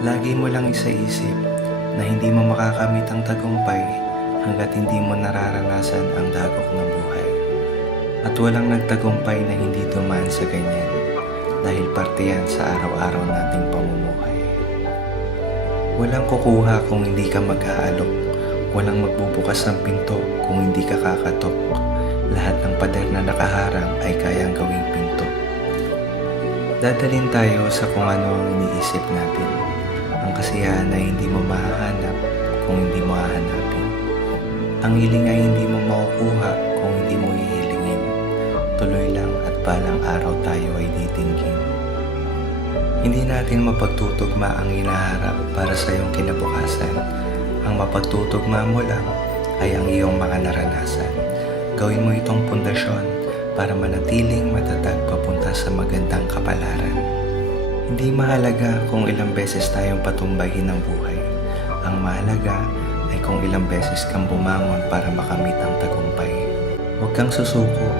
Lagi mo lang isaisip na hindi mo makakamit ang tagumpay hanggat hindi mo nararanasan ang dagok ng buhay. At walang nagtagumpay na hindi dumaan sa ganyan dahil parte yan sa araw-araw nating pamumuhay. Walang kukuha kung hindi ka mag-aalok. Walang magbubukas ng pinto kung hindi ka kakatok. Lahat ng pader na nakaharang ay kayang gawing pinto. Dadalhin tayo sa kung ano ang iniisip natin. Ang kasiyahan ay hindi mo mahahanap kung hindi mo hahanapin. Ang hiling ay hindi mo makukuha kung hindi mo hihilingin. Tuloy lang at balang araw tayo ay titinggin. Hindi natin mapagtutugma ang hinaharap para sa iyong kinabukasan. Ang mapagtutugma mo lang ay ang iyong mga naranasan. Gawin mo itong pundasyon para manatiling matatag papunta sa magandang kapalaran. Hindi mahalaga kung ilang beses tayong patumbahin ng buhay. Ang mahalaga ay kung ilang beses kang bumangon para makamit ang tagumpay. Huwag kang susuko